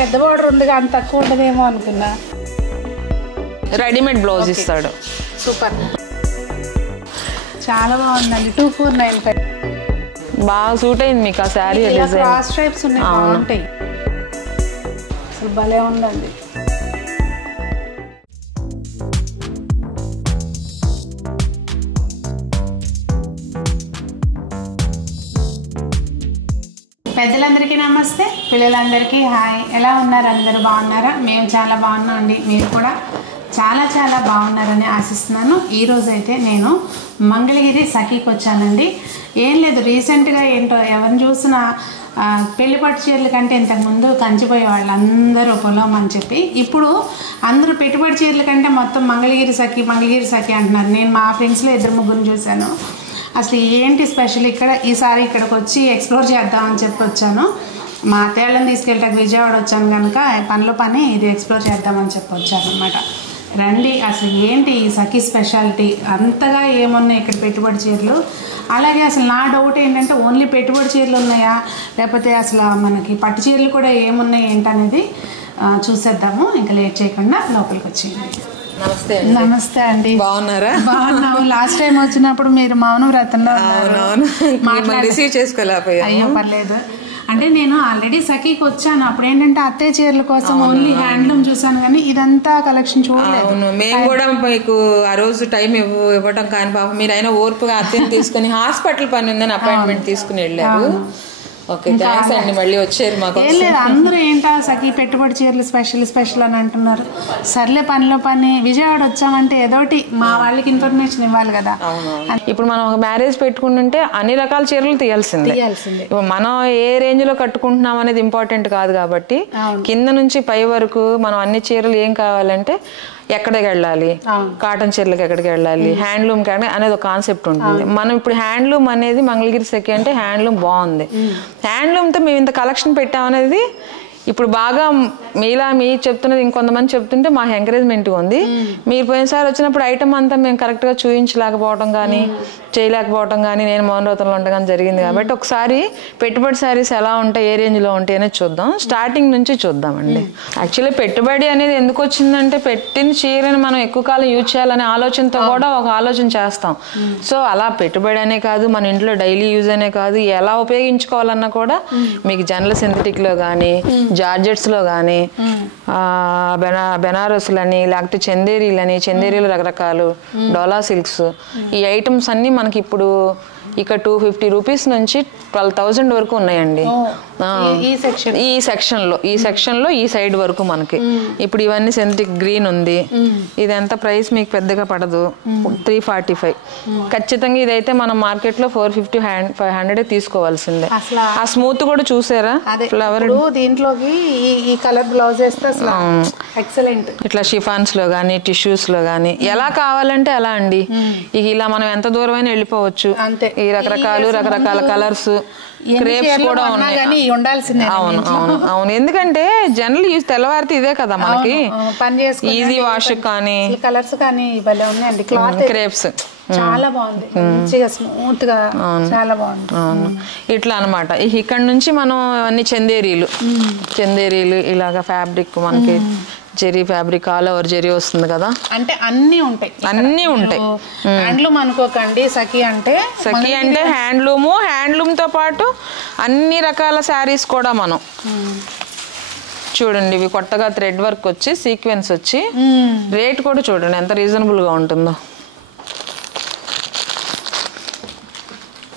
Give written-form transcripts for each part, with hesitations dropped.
పెద్ద బార్డర్ ఉంది అంత తక్కువ ఉండదేమో అనుకున్నా. రెడీమేడ్ బ్లౌజ్ ఇస్తాడు. సూపర్, చాలా బాగుందండి. 2495 బాగా సూట్ అయింది మీకు ఆ శారీ. క్రాస్ స్ట్రైప్స్ ఉన్నాయి, బాగుంటాయి. అసలు భలే ఉందండి. పెద్దలందరికీ నమస్తే, పిల్లలందరికీ హాయ్. ఎలా ఉన్నారు? అందరూ బాగున్నారా? మేము చాలా బాగున్నాం అండి. మీరు కూడా చాలా చాలా బాగున్నారని ఆశిస్తున్నాను. ఈరోజు అయితే నేను మంగళగిరి సఖీకి వచ్చానండి. ఏం లేదు, రీసెంట్గా ఏంటో ఎవరిని చూసినా పెళ్లిపట్టు చీరల కంటే ఇంతకుముందు కంచిపోయే వాళ్ళు అందరూ పొలం అని చెప్పి ఇప్పుడు అందరూ పెట్టుబడి చీరల కంటే మొత్తం మంగళగిరి సఖీ అంటున్నారు. నేను మా ఫ్రెండ్స్లో 2-3 చూశాను. అసలు ఏంటి స్పెషల్ ఇక్కడ, ఈసారి ఇక్కడికి వచ్చి ఎక్స్ప్లోర్ చేద్దామని చెప్పి వచ్చాను. మా అత్తయ్యలను తీసుకెళ్ళటానికి విజయవాడ వచ్చాను కనుక పని ఇది ఎక్స్ప్లోర్ చేద్దామని చెప్పి వచ్చాను అనమాట. రండి, అసలు ఏంటి ఈ సఖీ స్పెషాలిటీ, అంతగా ఏమున్నాయి ఇక్కడ పెట్టుబడి చీరలు. అలాగే అసలు నా డౌట్ ఏంటంటే ఓన్లీ పెట్టుబడి చీరలు ఉన్నాయా, లేకపోతే అసలు మనకి పట్టు చీరలు కూడా ఏమున్నాయి ఏంటనేది చూసేద్దాము. ఇంకా లేట్ చేయకుండా లోపలికి వచ్చేయండి. నమస్తే అండి. బాగున్నారా? బాగున్నాము. లాస్ట్ టైం వచ్చినప్పుడు మీరు మౌన వ్రతంలో రిసీవ్ చేసుకోలేకపోయా. అయ్యో పర్లేదు. అంటే నేను ఆల్రెడీ సఖీకి వచ్చాను. అప్పుడు ఏంటంటే అత్తయ్య చీరల కోసం ఓన్లీ హ్యాండ్లూమ్ చూసాను, కానీ ఇదంతా కలెక్షన్ చూడలేదు. మేము కూడా మీకు ఆ రోజు టైం ఇవ్వడం కానీ పాపం మీరు అయినా ఓర్పుగా అత్తయ్యని తీసుకుని హాస్పిటల్ పని ఉందని అపాయింట్మెంట్ తీసుకుని వెళ్ళారు. ఓకే, థ్యాంక్స్ అండి. మళ్ళీ వచ్చారు మాకు. ఏం లేదు, అందరూ ఏంటా సఖీ పెట్టుబడి చీరలు స్పెషల్ అని అంటున్నారు. సర్లే, పనిలో పని విజయవాడ వచ్చామంటే ఏదోటి మా వాళ్ళకి ఇన్ఫర్మేషన్ ఇవ్వాలి కదా. ఇప్పుడు మనం ఒక మ్యారేజ్ పెట్టుకుంటుంటే అన్ని రకాల చీరలు తీయాల్సిందే. ఇప్పుడు మనం ఏ రేంజ్ లో కట్టుకుంటున్నాం అనేది ఇంపార్టెంట్ కాదు కాబట్టి కింద నుంచి పై వరకు మనం అన్ని చీరలు ఏం కావాలంటే ఎక్కడికి వెళ్ళాలి, కాటన్ చీరలకు ఎక్కడికి వెళ్ళాలి, హ్యాండ్లూమ్ అనేది ఒక కాన్సెప్ట్ ఉంటుంది. మనం ఇప్పుడు హ్యాండ్లూమ్ అనేది మంగళగిరి సఖీ అంటే హ్యాండ్లూమ్ బాగుంది. హ్యాండ్లూమ్తో మేము ఇంత కలెక్షన్ పెట్టామనేది ఇప్పుడు బాగా మీరు చెప్తున్నది ఇంకొంతమంది చెప్తుంటే మాకు ఎంకరేజ్మెంట్ ఉంది. మీరు పోయినసారి వచ్చినప్పుడు ఐటమ్ అంతా మేము కరెక్ట్గా చూపించలేకపోవడం కానీ చేయలేకపోవడం కానీ నేను మౌనవ్రతంలో ఉండగానే జరిగింది. కాబట్టి ఒకసారి పెట్టుబడి శారీస్ ఎలా ఉంటాయి, ఏ రేంజ్లో ఉంటాయి అనేది చూద్దాం. స్టార్టింగ్ నుంచి చూద్దామండి. యాక్చువల్లీ పెట్టుబడి అనేది ఎందుకు వచ్చిందంటే పెట్టిన చీరని మనం ఎక్కువ కాలం యూజ్ చేయాలనే ఆలోచనతో కూడా ఒక ఆలోచన చేస్తాం. సో అలా పెట్టుబడి అనే కాదు, మన ఇంట్లో డైలీ యూజ్ అనే కాదు, ఎలా ఉపయోగించుకోవాలన్నా కూడా మీకు జనరల్ సింథటిక్లో కానీ జార్జెట్స్లో కానీ బెనారస్లని లేకపోతే చందేరీలు రకరకాలు డోలా సిల్క్స్ ఈ ఐటమ్స్ అన్నీ మనకి ఇప్పుడు ఇక్కడ 250 రూపీస్ నుంచి 12,000 వరకు ఉన్నాయండి. ఈ సెక్షన్లో ఈ సైడ్ వరకు మనకి ఇప్పుడు ఇవన్నీ సింథటిక్ గ్రీన్ ఉంది. ఇది ఎంత ప్రైస్ మీకు పెద్దగా పడదు, 345. ఖచ్చితంగా ఇదైతే మనం మార్కెట్ లో 450-500 తీసుకోవాల్సిందే. ఆ స్మూత్ కూడా చూసారా, ఫ్లవర్ దీంట్లోకి ఈ కలర్ బ్లౌజ్ వేస్తే ఎక్సలెంట్. ఇట్లా షిఫాన్స్ లో గానీ టిష్యూస్ లో గానీ ఎలా కావాలంటే అలా అండి. ఇక ఇలా మనం ఎంత దూరమైనా వెళ్ళిపోవచ్చు. ఈ రకరకాల కలర్స్ క్రేప్స్ కూడా ఉన్నాయి. అవును ఎందుకంటే జనరల్ యూజ్ తెల్లవారితే ఇదే కదా మనకి ఈజీ వాష్ కానీ కలర్స్ కానీ ఉన్నాయండి. క్లాత్ క్రేప్స్ చాలా బాగుంది, మంచిగా స్మూత్ గా చాలా బాగుంది. అవును, ఇట్లా అనమాట. ఇక్కడ నుంచి మనం అన్ని చందేరీలు ఇలాగా ఫ్యాబ్రిక్ మనకి zari fabric all over zari వస్తుంది కదా. అంటే అన్ని ఉంటాయి. హ్యాండ్లూమ్ అనుకోకండి, సఖీ అంటే హ్యాండ్లూమ్ తో పాటు అన్ని రకాల శారీస్ కూడా మనం చూడండి. ఇవి కొత్తగా థ్రెడ్ వర్క్ వచ్చి సీక్వెన్స్ వచ్చి రేట్ కూడా చూడండి ఎంత రీజనబుల్ గా ఉంటుందో.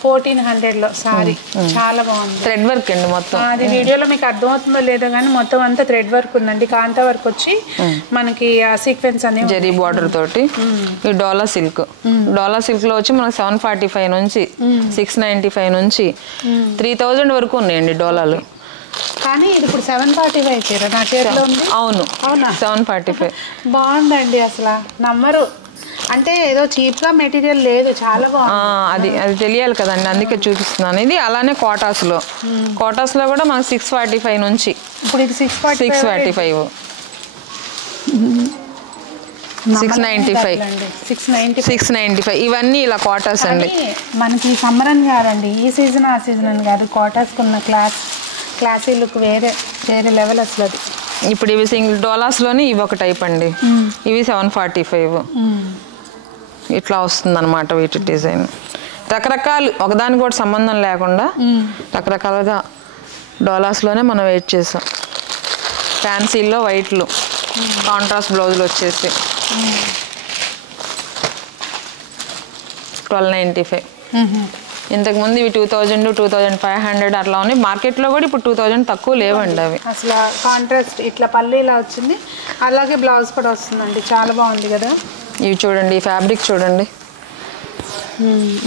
1400 సారీ చాలా బాగుంది. థ్రెడ్ వర్క్ అండి మొత్తం. అది వీడియోలో మీకు అర్థమవుతుందో లేదో కానీ మొత్తం అంతా థ్రెడ్ వర్క్ ఉందండి. కాంతా వర్క్ వచ్చి మనకి ఆ సీక్వెన్స్ అనేది జరీ బార్డర్ తోటి. ఈ డోలా సిల్క్ లో వచ్చి మనకి 745 నుంచి 695 నుంచి 3000 వరకు ఉన్నాయండి డోలాలు. కానీ ఇది ఇప్పుడు 745 చీర నా చేతిలో ఉంది. అవునా 745 బాగుందండి. అసలు నమ్మరు, అంటే ఏదో చీప్ గా మెటీరియల్ లేదు, చాలా బాగుంది. అది తెలియాలి కదండి, అందుకే చూపిస్తున్నాను. ఇది అలానే కోటాస్ లో కూడా మనకి 645 నుంచి ఇప్పుడు ఇది 645 695 ఇవన్నీ ఇలా కోటాస్ అండి. మనకి సమ్మర్ అని కాదండి, ఈ సీజన్ ఆ సీజన్ అని కాదు, కోటాస్ కొన్న క్లాత్ క్లాసీ లుక్ వేరే లెవెల్ అసలు అది. ఇప్పుడు ఇవి సింగిల్ డోలాస్లోని ఇవి ఒక టైప్ అండి. ఇవి 745 ఇట్లా వస్తుంది అనమాట వీటి డిజైన్. రకరకాలు ఒకదానికి కూడా సంబంధం లేకుండా రకరకాలుగా డోలాస్లోనే మనం వెయిట్ చేసాం. ఫ్యాన్సీల్లో వైట్లు, కాంట్రాస్ట్ బ్లౌజులు వచ్చేసి 1295. ఇంతకుముందు ఇవి 2000, 2500 అట్లా ఉన్నాయి. మార్కెట్లో కూడా ఇప్పుడు 2000 తక్కువ లేవండి అవి. అసలు కాంట్రాస్ట్ ఇట్లా పళ్ళు ఇలా వచ్చింది, అలాగే బ్లౌజ్ కూడా వస్తుందండి. చాలా బాగుంది కదా. ఇవి చూడండి, ఈ ఫ్యాబ్రిక్ చూడండి,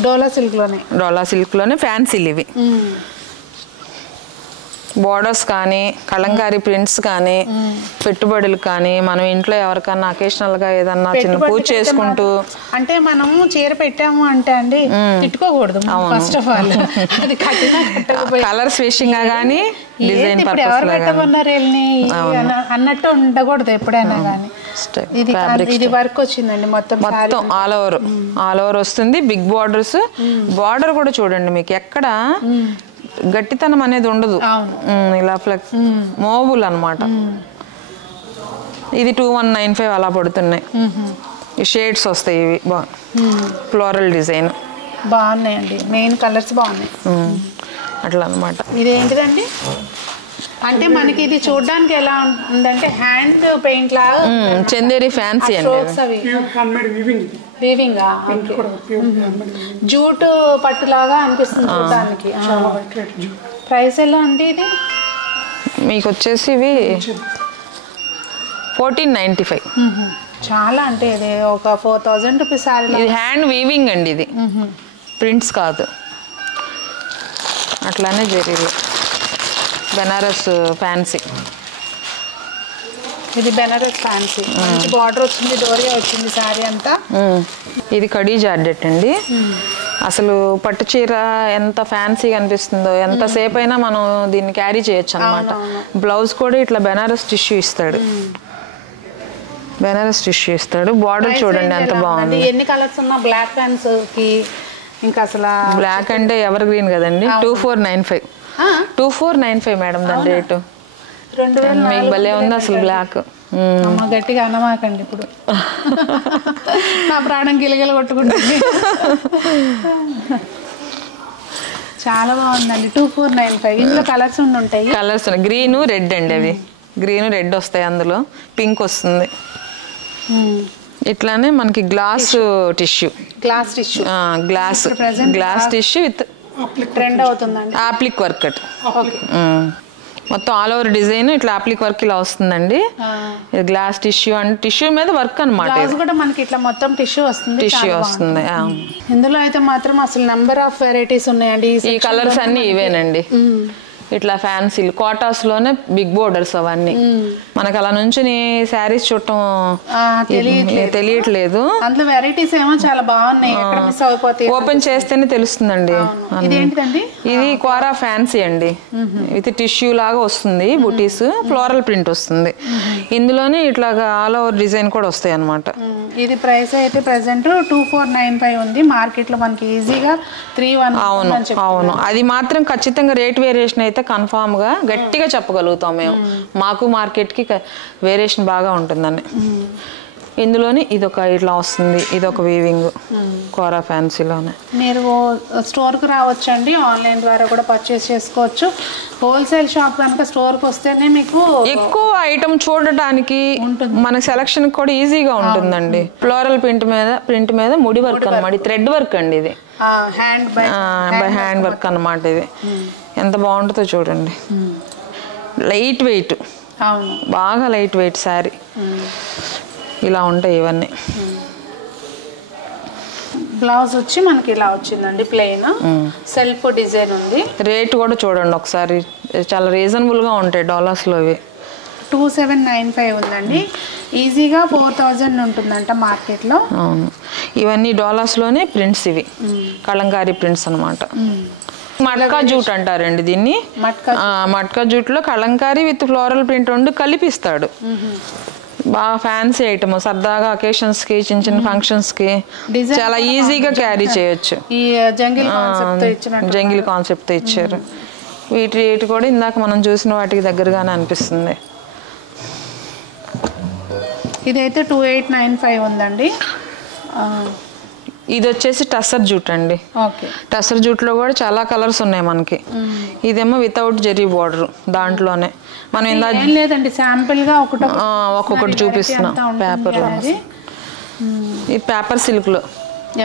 డోలా సిల్క్లోనే ఫ్యాన్సీలు ఇవి. బోర్డర్స్ కానీ, కలంకారీ ప్రింట్స్ కానీ, పెట్టుబడులు కానీ, మనం ఇంట్లో ఎవరికన్నా అకేషనల్గా ఏదన్నా చిన్న పూజ చేసుకుంటూ, అంటే మనము చీర పెట్టాము అంటే అండి తిట్టుకోకూడదు ఫస్ట్ ఆఫ్ ఆల్. అది కలర్స్ విషయంగా కానీ, డిజైన్ ఎవరు పెట్టమన్నారు అన్నట్టు ఉండకూడదు ఎప్పుడైనా కానీ. ఇది వర్క్ వచ్చిందండి మొత్తం ఆల్ ఓవర్ వస్తుంది. Big borders. బార్డర్ కూడా చూడండి, మీకు ఎక్కడ గట్టితనం అనేది ఉండదు. ఇలా ఫ్లెక్స్ మోబుల్ అనమాట. ఇది 2195 అలా పడుతున్నాయి. ఈ షేడ్స్ వస్తాయి. ఇవి ఫ్లోరల్ డిజైన్ బాగున్నాయండి. మెయిన్ కలర్స్ బాగున్నాయి అట్లా అనమాట. ఇది ఏంటిదండి అంటే మనకి ఇది చూడడానికి ఎలా ఉందంటే హ్యాండ్ పెయింట్ లాగా చందేరి ఫ్యాన్సీ అండి. జూట్ పట్టులాగా అనిపిస్తుంది చూడడానికి. ప్రైస్ ఎలా అండి ఇది? మీకు వచ్చేసి ఇవి 1495. చాలా అంటే ఇది ఒక 4000 రూపీస్. ఇది హ్యాండ్ వీవింగ్ అండి, ఇది ప్రింట్స్ కాదు. అట్లానే జరీలు బెనారస్ ఫ్యాన్సీ. ఇది బెనారస్ ఫ్యాన్సీ, మంచి బార్డర్ వచ్చింది, డోరియా వచ్చింది సారీ అంతా. ఇది కడీ జార్జెట్ అండి. అసలు పట్టు చీర ఎంత ఫ్యాన్సీగా అనిపిస్తుందో, ఎంతసేపు అయినా మనం దీన్ని క్యారీ చేయొచ్చు అనమాట. బ్లౌజ్ కూడా ఇట్లా బెనారస్ టిష్యూ ఇస్తాడు. బార్డర్ చూడండి ఎంత బాగుంది. ఎన్ని కలర్స్ ఉన్నా బ్లాక్ ప్యాన్స్ కి ఇంకా అసలు బ్లాక్ అంటే ఎవర్ గ్రీన్ కదండి. 2495. 2495 మేడం దాని రేటు. మీకు భలే ఉంది అసలు బ్లాక్. గట్టిగా అనమాకండి ఇప్పుడు, నా ప్రాణం గిలగిల కొట్టుకుంటుంది. చాలా బాగుందండి. 2495. ఇందులో కలర్స్ ఉంటాయి. కలర్స్ గ్రీన్ రెడ్ అండి. అవి గ్రీన్ రెడ్ వస్తాయి, అందులో పింక్ వస్తుంది. ఇట్లానే మనకి గ్లాస్ టిష్యూ విత్ ట్రెండ్ అవుతుందండి. ఆప్లిక్ వర్క్. మొత్తం ఆల్ ఓవర్ డిజైన్ ఇట్లా ఆప్లిక్ వర్క్ ఇలా వస్తుందండి. ఇది గ్లాస్ టిష్యూ అంటే టిష్యూ మీద వర్క్ అనమాట. మనకి ఇట్లా మొత్తం టిష్యూ వస్తుంది. ఇందులో అయితే మాత్రం అసలు నెంబర్ ఆఫ్ వెరైటీస్ ఉన్నాయండి. ఈ కలర్స్ అన్ని ఇవేనండి. ఇట్లా ఫ్యాన్సీలు కోటాస్లోనే బిగ్ బోర్డర్స్ అవన్నీ. మనకు అలా నుంచి శారీస్ చూడటం తెలియట్లేదు. అందులో వెరైటీస్ ఏమో చాలా బాగున్నాయి. ఓపెన్ చేస్తేనే తెలుస్తుందండి. ఇది కోరా ఫ్యాన్సీ అండి. ఇది టిష్యూ లాగా వస్తుంది, బుటీస్ ఫ్లోరల్ ప్రింట్ వస్తుంది. ఇందులోనే ఇట్లాగా ఆల్ ఓవర్ డిజైన్ కూడా వస్తాయి అనమాట. ఇది ప్రైస్ అయితే ప్రెసెంట్ 2495 ఉంది. మార్కెట్ లో మనకి ఈజీగా 31. అవును, అది మాత్రం ఖచ్చితంగా రేట్ వేరియేషన్ అయితే కన్ఫామ్ గా గట్టిగా చెప్పగలుగుతాం మేము. మాకు మార్కెట్ కి వేరియేషన్ బాగా ఉంటుందని. ఇందులోని ఇదొక ఇట్లా వస్తుంది, ఇదొక వీవింగ్ కోరా ఫ్యాన్సీలోనే. మీరు స్టోర్కి రావచ్చండి, ఆన్లైన్ ద్వారా కూడా పర్చేస్ చేసుకోవచ్చు. హోల్సేల్ షాప్ కనుక స్టోర్కి వస్తేనే మీకు ఎక్కువ ఐటమ్ చూడటానికి మన సెలక్షన్ కూడా ఈజీగా ఉంటుందండి. ఫ్లోరల్ ప్రింట్ మీద ముడి వర్క్ అన్నమాట, థ్రెడ్ వర్క్ అండి. ఇది హ్యాండ్ వర్క్ అన్నమాట. ఇది ఎంత బాగుంటుందో చూడండి. లైట్ వెయిట్, బాగా లైట్ వెయిట్ శారీ. ఇలా ఉంటాయి ఇవన్నీ. బ్లౌజ్ వచ్చి మనకి ఇలా వచ్చిందండి, ప్లెయిన్ సెల్ఫ్ డిజైన్ ఉంది. రేట్ కూడా చూడండి ఒకసారి, చాలా రీజనబుల్ గా ఉంటాయి డాలర్స్ లో. ఇవి 2795 ఉందండి. ఈజీగా 4000 ఉంటుందంట మార్కెట్ లో. అవును, ఇవన్నీ డాలర్స్ లోనే ప్రింట్స్. ఇవి కలంకారీ ప్రింట్స్ అన్నమాట. మట్కా జూట్ అంటారండి దీన్ని. మట్కా జూట్ లో కలంకారీ విత్ ఫ్లోరల్ ప్రింట్ రెండు కలిపిస్తాడు. బాగా ఫ్యాన్సీ ఐటమ్, సరదాగా అకేషన్స్ కి, చిన్న చిన్న ఫంక్షన్స్ కి చాలా ఈజీగా క్యారీ చేయొచ్చు. జంగిల్ కాన్సెప్ట్ తో ఇచ్చారు. వీటి రేటు కూడా ఇందాక మనం చూసిన వాటికి దగ్గరగానే అనిపిస్తుంది. ఇదైతే 2895 ఉందండి. ఇది వచ్చేసి టస్సర్ జూట్ అండి. ఓకే, టస్సర్ జూట్లో కూడా చాలా కలర్స్ ఉన్నాయి మనకి. ఇదేమో వితౌట్ జెరీ బార్డర్, దాంట్లోనే మనం ఇందా ఏం లేదండి, శాంపిల్ గా ఒక్కొక్కటి చూపిస్తున్నాం పేపర్. ఇది పేపర్ సిల్క్ లో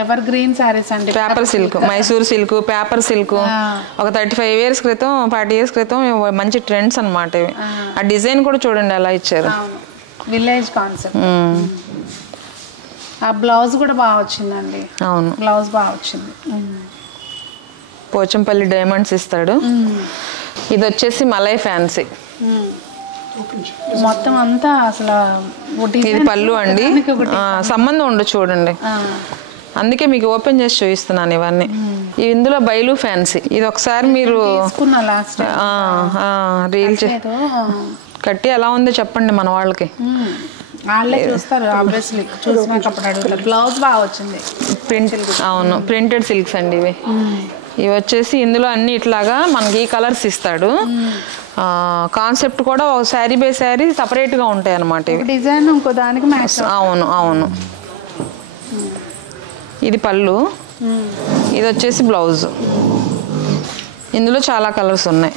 ఎవర్ గ్రీన్ సారీస్ అండి. Paper silk, Mysore silk, paper silk ఒక 35 years క్రితం 40 years క్రితం మంచి ట్రెండ్స్ అన్నమాట ఇవి. ఆ డిజైన్ కూడా చూడండి ఎలా ఇచ్చారు, విలేజ్ కాన్సెప్ట్. ఆ బ్లౌజ్ కూడా బాగా వచ్చిందండి. అవును, బ్లౌజ్ బాగా వచ్చింది. పోచంపల్లి డైమండ్స్ ఇస్తాడు. ఇది వచ్చేసి మలై ఫ్యాన్సీ. మొత్తం అంతా అసలు ఇది పళ్ళు అండి. సంబంధం ఉండదు చూడండి, అందుకే మీకు ఓపెన్ చేసి చూపిస్తున్నాను ఇవన్నీ. ఇందులో బైలు ఫ్యాన్సీ. ఇది ఒకసారి మీరు రీల్ కట్టి ఎలా ఉందో చెప్పండి మన వాళ్ళకి. వాళ్ళే చూస్తారు ఆబ్వియస్లీ, చూసినప్పుడు అడుగుతారు. బ్లౌజ్ బాగా వచ్చింది, ప్రింట్. అవును, ప్రింటెడ్ సిల్క్స్ అండి ఇవి. ఇవి వచ్చేసి ఇందులో అన్ని ఇట్లాగా మనకి ఈ కలర్స్ ఇస్తాడు. కాన్సెప్ట్ కూడా ఒక శారీ బై శారీ సపరేట్గా ఉంటాయి అన్నమాట. ఇవి డిజైన్ ఇంకో దానికి మ్యాచ్. అవును అవును. ఇది పళ్ళు, ఇది వచ్చేసి బ్లౌజ్. ఇందులో చాలా కలర్స్ ఉన్నాయి.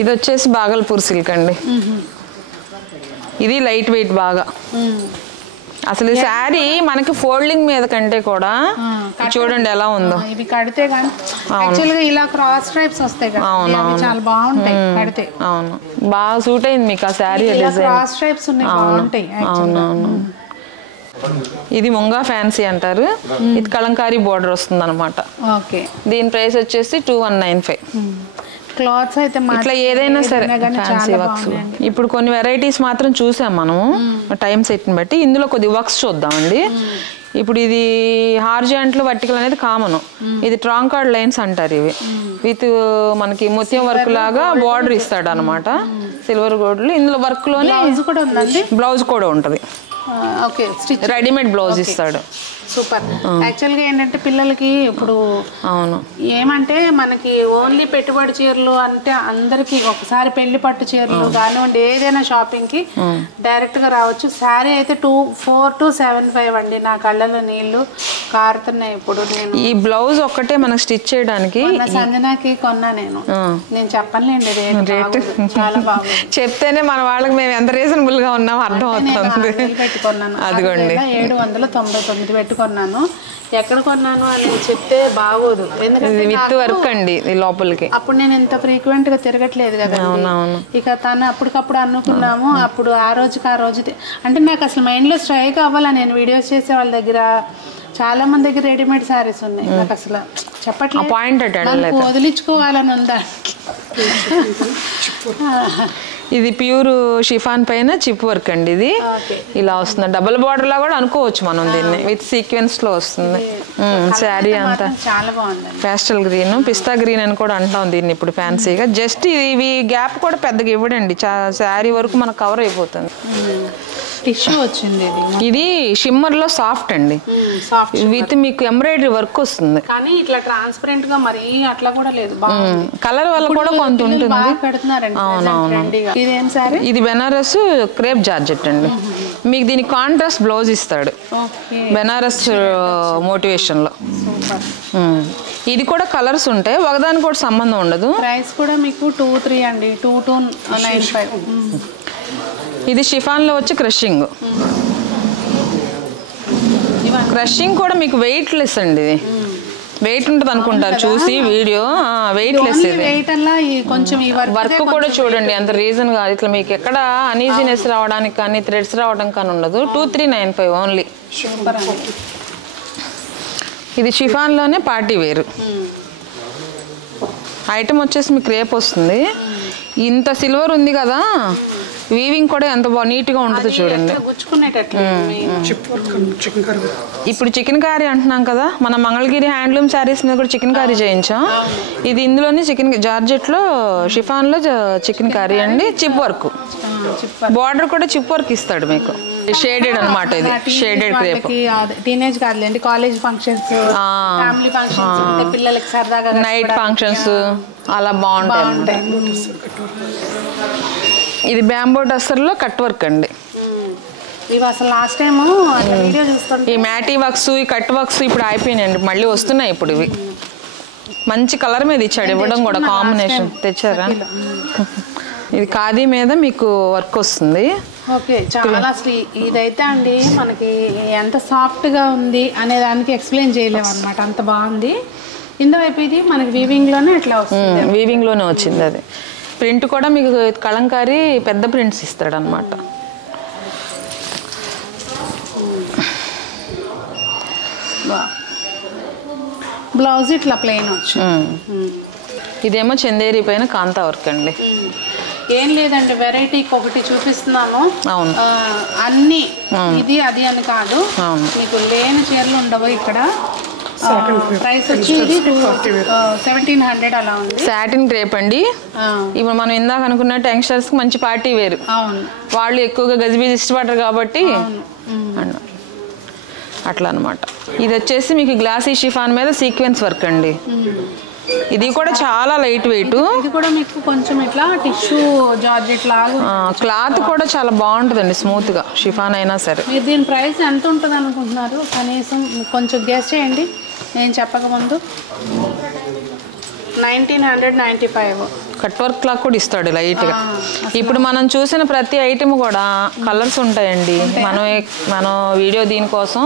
ఇది వచ్చేసి బాగల్పూర్ సిల్క్ అండి. ఇది లైట్ వెయిట్ బాగా. అసలు ఈ శారీ మనకి ఫోల్డింగ్ మీద కంటే కూడా చూడండి ఎలా ఉందో. ఇవి కడితే కానీ యాక్చువల్గా ఇలా క్రాస్ స్ట్రైప్స్ వస్తాయి కదా, చాలా బాగుంటాయి కడితే. అవును, బాగా సూట్ అయింది మీకు ఆ శారీ డిజైన్. క్రాస్ స్ట్రైప్స్ ఉన్నాయి, బాగుంటాయి. అవునవును. ఇది ముంగా ఫ్యాన్సీ అంటారు. ఇది కలంకారీ బోర్డర్ వస్తుంది అనమాట. ఓకే, దీని ప్రైస్ వచ్చేసి 2195. క్లాత్స్ అయితే ఇట్లా ఏదైనా సరే ఫ్యాన్సీ వర్క్స్. ఇప్పుడు కొన్ని వెరైటీస్ మాత్రం చూసాం మనము టైం సెట్ని బట్టి. ఇందులో కొద్ది వర్క్స్ చూద్దామండి. ఇప్పుడు ఇది హార్జాంట్లు వర్టికల్ అనేది కామన్. ఇది ట్రాంకార్డ్ లైన్స్ అంటారు ఇవి. విత్ మనకి ముత్యం వర్క్ లాగా బార్డర్ ఇస్తాడు అనమాట, సిల్వర్ గోల్డ్. ఇందులో వర్క్ లోనే బ్లౌజ్ కూడా ఉంటది. ఓకే, స్టిచ్ రెడీమేడ్ బ్లౌజ్ ఇస్తాడు. సూపర్. యాక్చువల్గా ఏంటంటే పిల్లలకి ఇప్పుడు అవును ఏమంటే మనకి ఓన్లీ పెట్టుబడి చీరలు అంటే అందరికి ఒకసారి పెళ్లి పట్టు చీరలు కానివ్వండి, ఏదైనా షాపింగ్ కి డైరెక్ట్ గా రావచ్చు. శారీ అయితే 4275 అండి. నా కళ్ళలో నీళ్లు కారుతున్నాయి. ఇప్పుడు ఈ బ్లౌజ్ ఒక్కటే మనకు స్టిచ్ చేయడానికి సంజనాకి కొన్నా నేను చెప్పనులేండి రేట్, చాలా బాగుంది. చెప్తేనే మన వాళ్ళకి మేము ఎంత రీజనబుల్ గా ఉన్నాం అర్థం అవుతుంది. పెట్టుకున్నాను, అదిగోండి 799 పెట్టుకున్నాను. ఎక్కడ కొన్నాను అని చెప్తే బాగోదు, ఎందుకంటే విత్ వర్క్ అండి లోపలికి. అప్పుడు నేను ఇంత ఫ్రీక్వెంట్ గా తిరగట్లేదు కదా. ఇక తను అప్పటికప్పుడు అనుకున్నాము. అప్పుడు ఆ రోజుకి ఆ రోజు అంటే నాకు అసలు మైండ్ లో స్ట్రైక్ అవ్వాలా. నేను వీడియోస్ చేసే వాళ్ళ దగ్గర చాలా మంది దగ్గర రెడీమేడ్ సారీస్ ఉన్నాయి. నాకు అసలు చెప్పట్లేదు, వదిలించుకోవాలని ఉందా. ఇది ప్యూర్ షిఫాన్ పైన చిప్ వర్క్ అండి. ఇది ఇలా వస్తుంది, డబుల్ బార్డర్ లా కూడా అనుకోవచ్చు మనం దీన్ని. విత్ సీక్వెన్స్ లో వస్తుంది. శారీ అంతా చాలా బాగుంది. పేస్టల్ గ్రీన్, పిస్తా గ్రీన్ అని కూడా అంటాం దీన్ని ఇప్పుడు ఫ్యాన్సీగా. జస్ట్ ఇవి గ్యాప్ కూడా పెద్దగా ఇవ్వడండి, శారీ వరకు మనకు కవర్ అయిపోతుంది. టిష్యూ వచ్చింది. ఇది షిమ్మర్ లో సాఫ్ట్ అండి, విత్ మీకు ఎంబ్రాయిడరీ వర్క్ వస్తుంది. కానీ ఇట్లా ట్రాన్స్పరెంట్ గా మరి అట్లా కూడా లేదు. కలర్ వల్ల కూడా కొంత ఉంటుంది. ఇది బెనారస్ క్రేప్ జార్జెట్ అండి. మీకు దీని కాంట్రాస్ట్ బ్లౌజ్ ఇస్తాడు బెనారస్ మోటివేషన్ లో. ఇది కూడా కలర్స్ ఉంటాయి, ఒకదానికి కూడా సంబంధం ఉండదు. ప్రైస్ కూడా మీకు 23 అండి, 2295. ఇది షిఫాన్ లో వచ్చి క్రషింగ్. క్రషింగ్ కూడా మీకు వెయిట్ లెస్ అండి. ఇది వెయిట్ ఉంటుంది అనుకుంటారు చూసి వీడియో, వెయిట్ లెస్. ఇది వర్క్ కూడా చూడండి అంత రీజన్ గా ఇట్లా మీకు ఎక్కడ అనీజీనెస్ రావడానికి కానీ థ్రెడ్స్ రావడం కానీ ఉండదు. 2395 ఓన్లీ. ఇది షిఫాన్ లోనే పార్టీ వేరు ఐటమ్ వచ్చేసి మీకు రేపు వస్తుంది. ఇంత సిల్వర్ ఉంది కదా, వీవింగ్ కూడా ఎంత నీట్గా ఉంటుందో చూడండి. ఇప్పుడు చికెన్ కర్రీ అంటున్నాం కదా, మన మంగళగిరి హ్యాండ్లూమ్ శారీస్ మీద కూడా చికెన్ కర్రీ చేయించాం. ఇది ఇందులోనే చికెన్ జార్జెట్లో షిఫాన్లో చికెన్ కర్రీ అండి. చిప్ వర్క్, బార్డర్ కూడా చిప్ వర్క్ ఇస్తాడు మీకు. షేడెడ్ అన్నమాట, ఇది షేడెడ్ క్రేప్. టీనేజ్ కాదులేండి, కాలేజ్ ఫంక్షన్స్, ఫ్యామిలీ ఫంక్షన్స్, పిల్లలకి సరదాగా నైట్ ఫంక్షన్స్ అలా బాగుంటాయి. ఇది బ్యాంబో టస్సర్లో కట్ వర్క్ అండి. ఇవి అసలు లాస్ట్ టైం వీడియో చూస్తుంటే ఈ మ్యాటీ వర్క్స్, ఈ కట్ వర్క్స్ ఇప్పుడు అయిపోయినాయండి, మళ్ళీ వస్తున్నాయి ఇప్పుడు. ఇవి మంచి కలర్ మీద ఇచ్చాడు, ఇవ్వడం కూడా కాంబినేషన్ తెచ్చారా. ఇది ఖాదీ మీద మీకు వర్క్ వస్తుంది. ఓకే, చాలా అసలు ఇదైతే అండి మనకి ఎంత సాఫ్ట్గా ఉంది అనే దానికి ఎక్స్ప్లెయిన్ చేయలేము అనమాట, అంత బాగుంది. ఇందువైపు ఇది మనకి వీవింగ్లోనే ఎట్లా వస్తుంది, వీవింగ్లోనే వచ్చింది. అది ప్రింట్ కూడా మీకు కలంకారీ పెద్ద ప్రింట్స్ ఇస్తాడు అనమాట. బ్లౌజ్ ఇట్లా ప్లెయిన్ వచ్చు. ఇదేమో చందేరి పైన కాంతా వర్క్ అండి. ఏం లేదండి, వెరైటీకి ఒకటి చూపిస్తున్నాను. అవును, అన్ని ఇది అది అని కాదు, మీకు లేని చీరలు ఉండవు ఇక్కడ. ప్రైస్ వచ్చి ఇది 1700 అలా ఉంది. సాటిన్ క్రేప్ అండి. ఇప్పుడు మనం ఇందాక అనుకున్నట్టు యంగ్స్టర్స్ కి మంచి పార్టీ వేరు. అవును, వాళ్ళు ఎక్కువగా గజిబిజి ఇష్టపడరు కాబట్టి అట్లా అనమాట. ఇది వచ్చేసి మీకు గ్లాసీ షిఫాన్ మీద సీక్వెన్స్ వర్క్ అండి. ఇది కూడా చాలా లైట్ వెయిట్. ఇది కూడా మీకు కొంచెం ఇట్లా టిష్యూ జార్జెట్ లాగా, క్లాత్ కూడా చాలా బాగుంటుందండి, స్మూత్ గా. షిఫాన్ అయినా సరే. మీరు దీని ప్రైస్ ఎంత ఉంటుంది అనుకుంటున్నారు? కనీసం కొంచెం గెస్ చేయండి నేను చెప్పక ముందు. 1995. కట్ వర్క్ క్లాక్ కూడా ఇస్తాడు లైట్ గా. ఇప్పుడు మనం చూసిన ప్రతి ఐటమ్ కూడా కలర్స్ ఉంటాయండి. మనం వీడియో దీనికోసం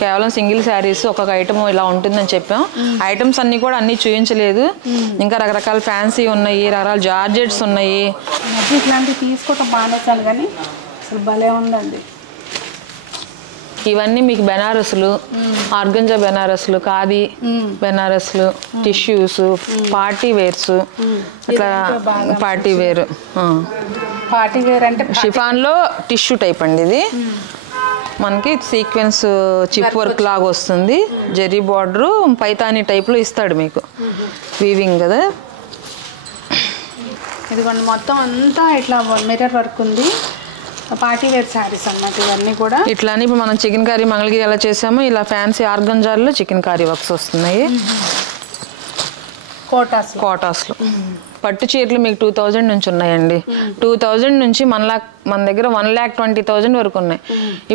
కేవలం సింగిల్ శారీస్ ఒక్కొక్క ఐటమ్ ఇలా ఉంటుందని చెప్పాం. ఐటమ్స్ అన్ని కూడా అన్ని చూపించలేదు, ఇంకా రకరకాల ఫ్యాన్సీ ఉన్నాయి, రకరకాల జార్జెట్స్ ఉన్నాయి. ఇట్లాంటివి తీసుకోవటం బాగానేసాను కానీ అసలు భలే ఉందండి. ఇవన్నీ మీకు బెనారస్లు, ఆర్గంజా బెనారస్లు, ఖాదీ బెనారస్లు, టిష్యూస్, పార్టీ వేర్స్, అట్లా పార్టీ వేర్. పార్టీ వేర్ అంటే షిఫాన్ లో టిష్యూ టైప్ అండి. ఇది మనకి సీక్వెన్స్ చిప్ వర్క్ లాగా వస్తుంది. జెరీ బార్డర్ పైతానీ టైప్ లో ఇస్తాడు మీకు, వీవింగ్ కదా. ఇదిగోండి మొత్తం అంతా ఇట్లా మిర్రర్ వర్క్ ఉంది. పార్టీ వేర్ శారీస్ అన్నమాట ఇవన్నీ కూడా. ఇట్లానే ఇప్పుడు మనం చికెన్ కర్రీ మంగళగిరి ఎలా చేసామో ఇలా ఫ్యాన్సీ ఆర్గంజాల్లో చికెన్ కర్రీ వర్క్స్ వస్తున్నాయి. కోటాస్లో పట్టు చీరలు మీకు 2000 నుంచి ఉన్నాయండి. 2000 నుంచి మన దగ్గర 1,20,000 వరకు ఉన్నాయి.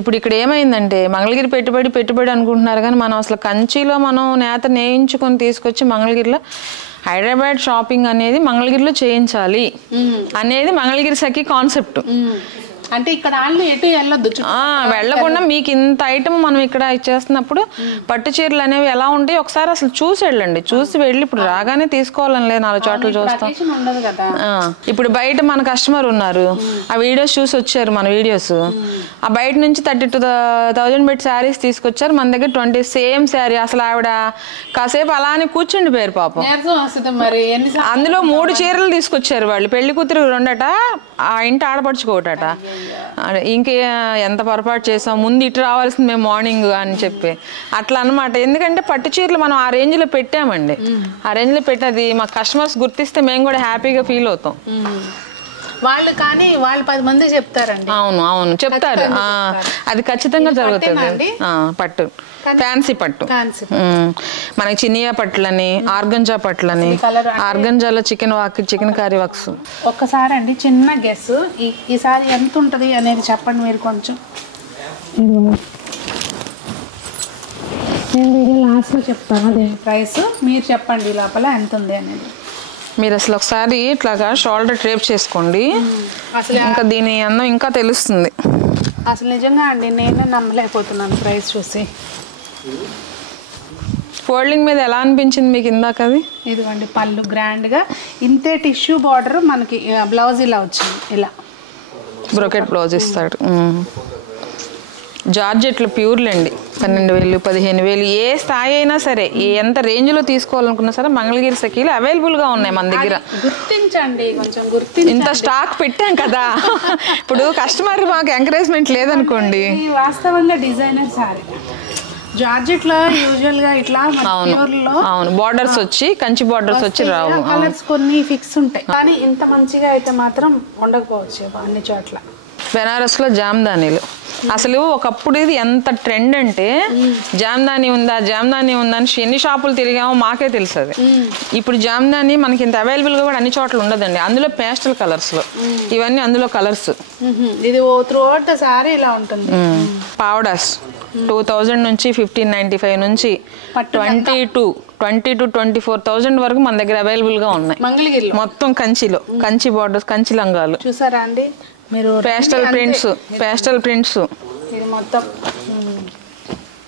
ఇప్పుడు ఇక్కడ ఏమైందంటే మంగళగిరి పెట్టుబడి అనుకుంటున్నారు కానీ మనం అసలు కంచిలో మనం నేత నేయించుకొని తీసుకొచ్చి మంగళగిరిలో హైదరాబాద్ షాపింగ్ అనేది మంగళగిరిలో చేయించాలి అనేది మంగళగిరి సఖి కాన్సెప్ట్. అంటే ఇక్కడ వాళ్ళు ఎటు వెళ్ళకుండా మీకు ఇంత ఐటమ్ మనం ఇక్కడ ఇచ్చేస్తున్నప్పుడు పట్టు చీరలు అనేవి ఎలా ఉంటాయి ఒకసారి అసలు చూసి వెళ్ళండి. చూసి వెళ్ళి ఇప్పుడు రాగానే తీసుకోవాలని లేదు, 4 చోట్ల చూస్తాం. ఇప్పుడు బయట మన కస్టమర్ ఉన్నారు, ఆ వీడియోస్ చూసి వచ్చారు మన వీడియోస్. ఆ బయట నుంచి 32,000 పెట్టి శారీస్ తీసుకొచ్చారు, మన దగ్గర 20 సేమ్ శారీ. అసలు ఆవిడ కాసేపు అలా అని కూర్చుండి పేరు పాపం. అందులో 3 చీరలు తీసుకొచ్చారు వాళ్ళు. పెళ్లి కూతురు 2 ఆ ఇంటి ఆడపడుచుకోటట. ఇంకే ఎంత పొరపాటు చేసాం, ముందు ఇటు రావాల్సింది మేము మార్నింగ్ అని చెప్పి అట్లా అనమాట. ఎందుకంటే పట్టు చీరలు మనం ఆ రేంజ్ లో పెట్టామండి. ఆ రేంజ్ లో పెట్టినది మా కస్టమర్స్ గుర్తిస్తే మేము కూడా హ్యాపీగా ఫీల్ అవుతాం. వాళ్ళు కానీ వాళ్ళు 10 మంది చెప్తారండి. అవును చెప్తారు, అది ఖచ్చితంగా జరుగుతుంది. పట్టు ఫ్యాన్సీ పట్టు, మనకి చినియా పట్లని, ఆర్గంజా పట్లని, ఆర్గంజాలో చికెన్ కర్రీ వర్క్స్. ఒక్కసారి అండి చిన్న గెస్, ఈసారి ఎంత ఉంటది అనేది చెప్పండి మీరు కొంచెం. నేను వీడియో లాస్ట్లో చెప్తాను అదే ప్రైస్, మీరు చెప్పండి లోపల ఎంత ఉంది అనేది. మీరు అసలు ఒకసారి ఇట్లాగా షోల్డర్ ట్రేప్ చేసుకోండి, అసలు ఇంకా దీని అందం ఇంకా తెలుస్తుంది. అసలు నిజంగా అండి నేనే నమ్మలేకపోతున్నాను ప్రైస్ చూసి. ఫోల్డింగ్ మీద ఎలా అనిపించింది మీకు ఇందాక? అది ఇదిగోండి పళ్ళు గ్రాండ్గా ఇంతే టిష్యూ బార్డర్, మనకి బ్లౌజ్ ఇలా వచ్చింది, ఇలా బ్రోకెట్ బ్లౌజ్ ఇస్తాడు. జార్జెట్లు ప్యూర్లేండి, 12,000 15,000 ఏ స్థాయి అయినా సరే, ఎంత రేంజ్లో తీసుకోవాలనుకున్నా సరే మంగళగిరి సఖీలు అవైలబుల్గా ఉన్నాయి మన దగ్గర. గుర్తించండి, కొంచెం గుర్తించండి. ఇంత స్టాక్ పెట్టాం కదా, ఇప్పుడు కస్టమర్ మాకు ఎంకరేజ్మెంట్ లేదనుకోండి. వాస్తవంగా డిజైనర్ సారీ జార్జెట్లో యూజువల్గా ఇట్లా అవును బార్డర్స్ వచ్చి కంచి బార్డర్స్ వచ్చి రావు. కలర్స్ కొన్ని ఫిక్స్ ఉంటాయి కానీ ఇంత మంచిగా అయితే మాత్రం ఉండకపోవచ్చు అన్ని చోట్ల. బెనారస్లో జామ్దానీలు అసలు ఒకప్పుడు ఇది ఎంత ట్రెండ్ అంటే జామ్దాని ఉందా అని ఎన్ని షాపులు తిరిగామో మాకే తెలుసు అది. ఇప్పుడు జామ్దాని మనకి ఇంత అవైలబుల్ గా కూడా అన్ని చోట్ల ఉండదండి. అందులో పేస్టల్ కలర్స్ లో ఇవన్నీ అందులో కలర్స్. ఇది త్రూ అవుట్ ద సారీ ఇలా ఉంటుంది. పావడాస్ 2000 నుంచి 1595 నుంచి 24,000 వరకు మన దగ్గర అవైలబుల్ గా ఉన్నాయి. మంగళగిరిలో మొత్తం కంచి బార్డర్స్, కంచి లంగాలు చూసారా అండి మీరు. పేస్టల్ ప్రింట్స్ ఇది మొత్తం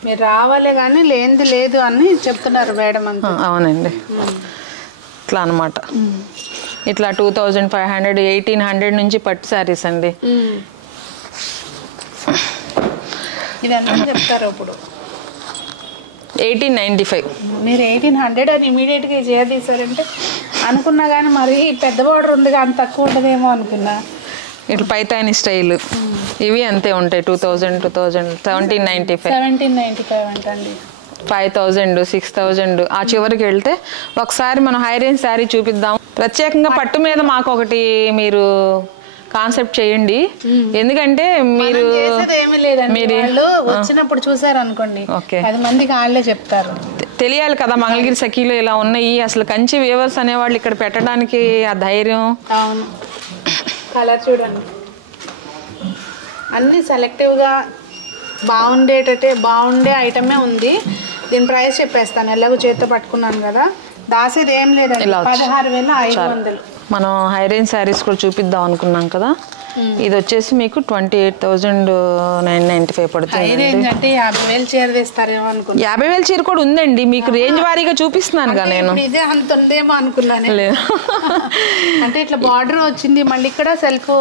మీరు రావాలే కానీ లేనిది లేదు అని చెప్తున్నారు మేడం అంతా. అవునండి, ఇట్లా అనమాట. ఇట్లా 2500, 1800 నుంచి పట్టు శారీస్ అండి. ఇదన్నా చెప్తారు. ఇప్పుడు 1895 మీరు 1800 అని ఇమీడియట్ గా చేయదీశారంటే అనుకున్నా కానీ మరి పెద్ద బార్డర్ ఉంది కానీ తక్కువ ఉండదేమో అనుకున్నా. ఇట్లా పైతాని స్టైల్ ఇవి అంతే ఉంటాయి. 2000, 1795 అంటండి. 5000, 6000 ఆ చివరికి వెళ్తే ఒకసారి మనం హై రేంజ్ శారీ చూపిద్దాం. ప్రత్యేకంగా పట్టు మీద మాకు ఒకటి మీరు కాన్సెప్ట్ చేయండి. ఎందుకంటే మీరు వచ్చినప్పుడు చూసారు అనుకోండి, 10 మందికి వాళ్ళే చెప్తారు. తెలియాలి కదా మంగళగిరి సఖీలో ఇలా ఉన్నాయి. అసలు కంచి వేవర్స్ అనేవాళ్ళు ఇక్కడ పెట్టడానికి ఆ ధైర్యం. అవును, కలర్ చూడండి అన్ని సెలెక్టివ్ గా బాగుండే ఐటమే ఉంది. దీని ప్రైస్ చెప్పేస్తాను. ఎలాగో చేతితో పట్టుకున్నాను కదా, దాసేది ఏం లేదండి. 16,500. మనం హై రేంజ్ శారీస్ కూడా చూపిద్దాం అనుకున్నాం కదా. ఇది వచ్చేసి మీకు 28,995 పడుతుంది. 50,000 చీర తెస్తారేమో అనుకున్నా. 50,000 చీర కూడా ఉందండి. మీకు రేంజ్ వారీగా చూపిస్తున్నాను కదా నేను. ఇదే అంత ఉందేమో అనుకున్నాను. అంటే ఇట్లా బార్డర్ వచ్చింది, మళ్ళీ ఇక్కడ సెల్ఫ్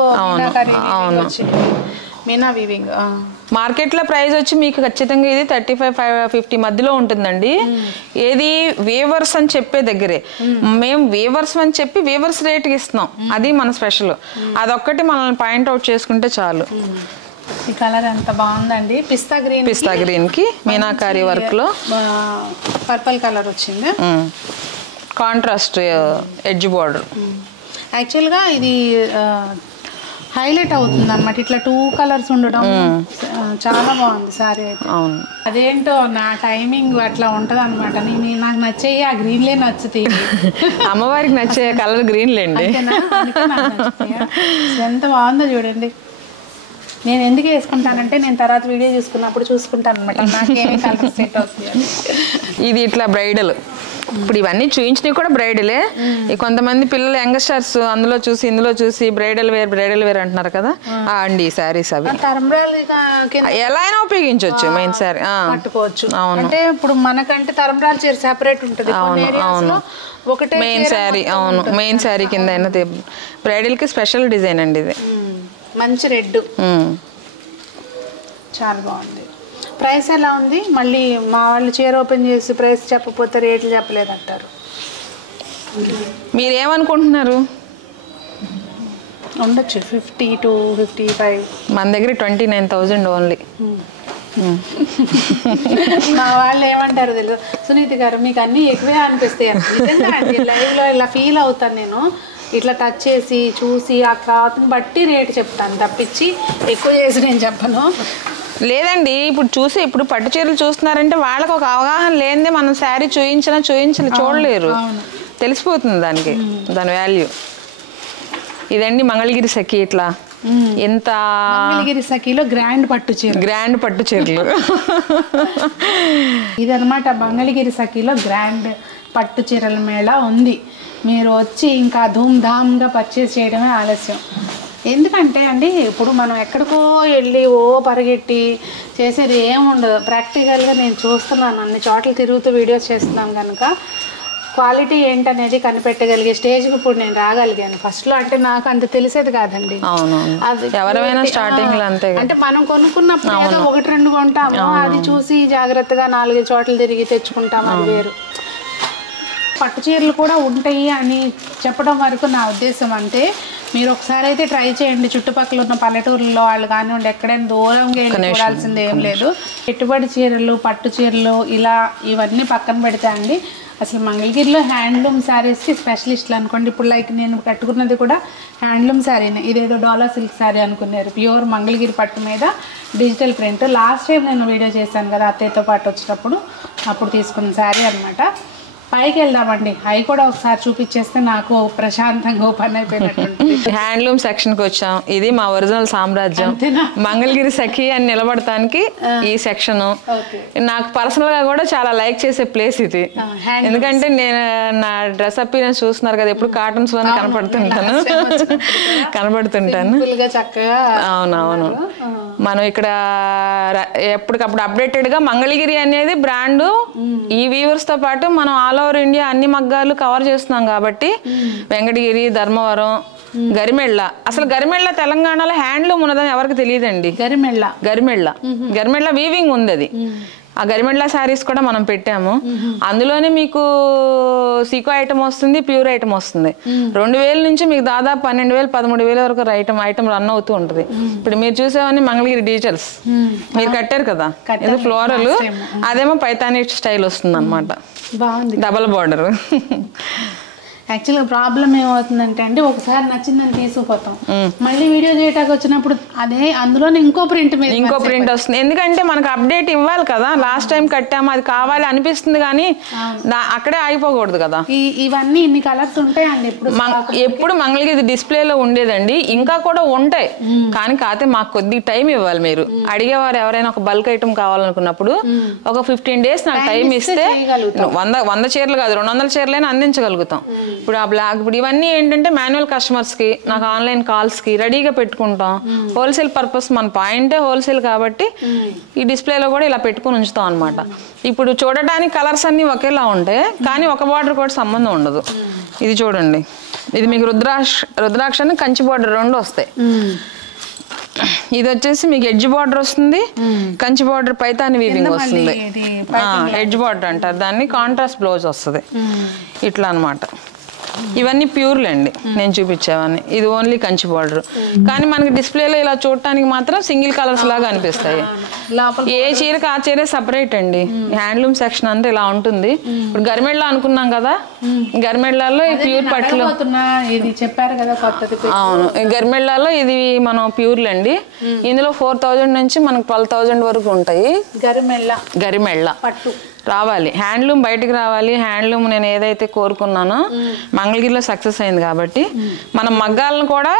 మీనా వీవింగ్. మార్కెట్ లో ప్రైస్ వచ్చి మీకు ఖచ్చితంగా ఇది 35-50 మధ్యలో ఉంటుందండి. ఏది వేవర్స్ అని చెప్పే దగ్గరే. మేము వేవర్స్ అని చెప్పి వేవర్స్ రేట్ ఇస్తున్నాం. అది మన స్పెషల్. అదొక్కటి మనల్ని పాయింట్అవుట్ చేసుకుంటే చాలు. ఈ కలర్ ఎంత బాగుందండి. పిస్తా గ్రీన్ కి మీనాకారి వర్క్ లో పర్పుల్ కలర్ వచ్చింది. Contrast edge border. యాక్చువల్గా ఇది హైలైట్ అవుతుంది అనమాట. ఇట్లా 2 కలర్స్ ఉండడం చాలా బాగుంది సారీ అయితే. అదేంటో నా టైమింగ్ అట్లా ఉంటది అనమాట. నాకు నచ్చేయి ఆ గ్రీన్లే నచ్చుతాయి. అమ్మవారికి నచ్చే కలర్ గ్రీన్లేండి. ఎంత బాగుందో చూడండి. నేను ఎందుకు వేసుకుంటానంటే నేను తర్వాత వీడియో చూసుకున్నప్పుడు చూసుకుంటాను అనమాట నాకేమి కలర్ సెట్ అవుతుంది. ఇది ఇట్లా బ్రైడల్. ఇప్పుడు ఇవన్నీ చూపించినవి కూడా బ్రైడలే. కొంతమంది పిల్లలు యంగ్స్టర్స్ అందులో చూసి ఇందులో చూసి బ్రైడల్ వేర్ అంటున్నారు కదా అండి. శారీస్ అవి ఎలా అయినా ఉపయోగించవచ్చు. మెయిన్ శారీ పట్టుకోవచ్చు. అంటే ఇప్పుడు మనకంటే తరంబ్రాల చీర సెపరేట్ ఉంటుంది. ఒకటే మెయిన్ శారీ. అవును, మెయిన్ శారీ కింద అయినా బ్రైడల్ కి స్పెషల్ డిజైన్ అండి ఇది. మంచి రెడ్ చాలా బాగుంది. ప్రైస్ ఎలా ఉంది? మళ్ళీ మా వాళ్ళు చీర ఓపెన్ చేసి ప్రైస్ చెప్పకపోతే రేట్లు చెప్పలేదు అంటారు. మీరేమనుకుంటున్నారు? ఉండొచ్చు 50 to 55. మన దగ్గర 29,000 ఓన్లీ. మా వాళ్ళు ఏమంటారు తెలుసు, సునీత గారు మీకు అన్నీ ఎక్కువే అనిపిస్తాయి. నిజంగా అండి, లైవ్లో ఇలా ఫీల్ అవుతాను నేను. ఇట్లా టచ్ చేసి చూసి ఆ క్లాత్ని బట్టి రేటు చెప్తాను తప్పించి ఎక్కువ చేసి నేను చెప్పను. లేదండి, ఇప్పుడు పట్టు చీరలు చూస్తున్నారంటే వాళ్ళకి ఒక అవగాహన లేనిదే మనం శారీ చూడలేరు. తెలిసిపోతుంది దాని వాల్యూ. ఇదండి మంగళగిరి సఖి. ఇట్లా ఎంత మంగళగిరి సఖిలో గ్రాండ్ పట్టు చీరలు ఇదనమాట. మంగళగిరి సఖిలో గ్రాండ్ పట్టు చీరల మేళ ఉంది. మీరు వచ్చి ఇంకా ధూమ్ధామ్గా పర్చేస్ చేయడమే ఆలస్యం. ఎందుకంటే అండి ఇప్పుడు మనం ఎక్కడికో వెళ్ళి పరిగెట్టి చేసేది ఏముండదు. ప్రాక్టికల్గా నేను చూస్తున్నాను, అన్ని చోట్ల తిరుగుతూ వీడియోస్ చేస్తున్నాను కనుక క్వాలిటీ ఏంటనేది కనిపెట్టగలిగే స్టేజ్కి ఇప్పుడు నేను రాగలిగాను. ఫస్ట్లో అంటే నాకు అంత తెలిసేది కాదండి. అది ఎవరైనా స్టార్టింగ్ అంటే మనం కొనుక్కున్నప్పుడు ఏదో 1-2 కొంటాము, అది చూసి జాగ్రత్తగా 4 చోట్ల తిరిగి తెచ్చుకుంటాం, అది వేరు. పట్టు చీరలు కూడా ఉంటాయి అని చెప్పడం వరకు నా ఉద్దేశం. అంటే మీరు ఒకసారి అయితే ట్రై చేయండి. చుట్టుపక్కల ఉన్న పల్లెటూరులో వాళ్ళు కానివ్వండి, ఎక్కడైనా దూరంగా వెళ్ళి చూడాల్సింది ఏం లేదు. పెట్టుబడి చీరలు, పట్టు చీరలు ఇలా ఇవన్నీ పక్కన పెడితే అండి అసలు మంగళగిరిలో హ్యాండ్లూమ్ శారీస్కి స్పెషలిస్ట్లు అనుకోండి. ఇప్పుడు లైక్ నేను కట్టుకున్నది కూడా హ్యాండ్లూమ్ శారీనే. ఇదేదో డోలా సిల్క్ శారీ అనుకున్నారు, ప్యూర్ మంగళగిరి పట్టు మీద డిజిటల్ ప్రింట్. లాస్ట్ టైం నేను వీడియో చేశాను కదా అత్తయ్యతో పాటు వచ్చినప్పుడు, అప్పుడు తీసుకున్న శారీ అనమాట. పైకి వెళ్దామండి, అవి కూడా ఒకసారి చూపించేస్తే నాకు ప్రశాంతంగా పని అయిపోయినట్టు. హ్యాండ్లూమ్ సెక్షన్కి వచ్చాం. ఇది మా ఒరిజినల్ సామ్రాజ్యం, మంగళగిరి సఖి అని నిలబడటానికి ఈ సెక్షన్. నాకు పర్సనల్ గా కూడా చాలా లైక్ చేసే ప్లేస్ ఇది. ఎందుకంటే నేను నా డ్రెస్ అపీరెన్స్ చూస్తున్నారు కదా, ఎప్పుడు కాటన్స్ లోనే కనపడుతుంటాను. అవునవును. మనం ఇక్కడ ఎప్పటికప్పుడు అప్డేటెడ్ గా మంగళగిరి అనేది బ్రాండ్, ఈ వ్యూవర్స్ తో పాటు మనం ఆల్ ఓవర్ ఇండియా అన్ని మగ్గాలు కవర్ చేస్తున్నాం కాబట్టి వెంకటగిరి, ధర్మవరం, గరిమెళ్ళ. అసలు గరిమెళ్ళ తెలంగాణలో హ్యాండ్లూమ్ ఉన్నదని ఎవరికి తెలియదండి. గరిమెళ్ళ వీవింగ్ ఉంది. అది ఆ గరిమెళ్ళ శారీస్ కూడా మనం పెట్టాము. అందులోనే మీకు సీకో ఐటమ్ వస్తుంది, ప్యూర్ ఐటమ్ వస్తుంది. 2000 నుంచి మీకు దాదాపు 12,000 13,000 వరకు ఐటమ్ రన్ అవుతూ ఉంటుంది. ఇప్పుడు మీరు చూసేవన్నీ మంగళగిరి డిజిటల్స్ మీరు కట్టారు కదా, ఇది ఫ్లోరల్, అదేమో పైతానీ స్టైల్ వస్తుంది అనమాట. Double border. యాక్చువల్గా ప్రాబ్లం ఏమవుతుందంటే అండి, ఒకసారి నచ్చిందని తీసుకుపోతాం, మళ్ళీ వీడియో చేయడానికి వచ్చినప్పుడు అదే అందులోనే ఇంకో ప్రింట్ వస్తుంది. ఎందుకంటే మనకు అప్డేట్ ఇవ్వాలి కదా. లాస్ట్ టైం కట్టాము, అది కావాలి అనిపిస్తుంది కానీ అక్కడే ఆగిపోకూడదు కదా. ఇవన్నీ ఇన్ని కలర్స్ ఉంటాయండి. ఎప్పుడు మంగళగిరి డిస్ప్లేలో ఉండేదండి, ఇంకా కూడా ఉంటాయి. కానీ కాకపోతే మాకు కొద్దిగా టైం ఇవ్వాలి. మీరు అడిగేవారు ఎవరైనా ఒక బల్క్ ఐటమ్ కావాలనుకున్నప్పుడు ఒక 15 days నాకు టైం ఇస్తే 100 చీరలు కాదు 200 చీరలైనా అందించగలుగుతాం. ఇప్పుడు ఇవన్నీ ఏంటంటే మాన్యువల్ కస్టమర్స్ కి, నాకు ఆన్లైన్ కాల్స్ కి రెడీగా పెట్టుకుంటాం. హోల్సేల్ పర్పస్, మన పాయింటే హోల్సేల్ కాబట్టి ఈ డిస్ప్లేలో కూడా ఇలా పెట్టుకుని ఉంచుతాం అనమాట. ఇప్పుడు చూడటానికి కలర్స్ అన్ని ఒకేలా ఉంటాయి కానీ ఒక బార్డర్ కూడా సంబంధం ఉండదు. ఇది చూడండి, ఇది మీకు రుద్రాక్ష కంచి బార్డర్ 2 వస్తాయి. ఇది వచ్చేసి మీకు ఎడ్జ్ బార్డర్ వస్తుంది, కంచి బార్డర్ పైతాని వీవింగ్ వస్తుంది. ఎడ్జ్ బార్డర్ అంటారు దాన్ని. కాంట్రాస్ట్ బ్లౌజ్ వస్తుంది ఇట్లా అనమాట. ఇవన్నీ ప్యూర్లే అండి నేను చూపించేవన్నీ. ఇది ఓన్లీ కంచి బార్డర్. కానీ మనకి డిస్ప్లేలో ఇలా చూడటానికి మాత్రం సింగిల్ కలర్స్ లాగా అనిపిస్తాయి. ఏ చీరకి ఆ చీరే సపరేట్ అండి. హ్యాండ్లూమ్ సెక్షన్ అంతా ఇలా ఉంటుంది. ఇప్పుడు గరిమెళ్ళ అనుకున్నాం కదా, గరిమెళ్ళలో ఈ ప్యూర్ పట్టులో చెప్పారు కదా కొత్తది. అవును, గరిమెళ్ళలో ఇది మనం ప్యూర్లు అండి. ఇందులో 4,000 నుంచి మనకు 12,000 వరకు ఉంటాయి. గరిమెళ్ళ పట్టు రావాలి, హ్యాండ్లూమ్ బయటకు రావాలి. హ్యాండ్లూమ్ నేను ఏదైతే కోరుకున్నానో మంగళగిరిలో సక్సెస్ అయింది కాబట్టి మనం మగ్గాలను కూడా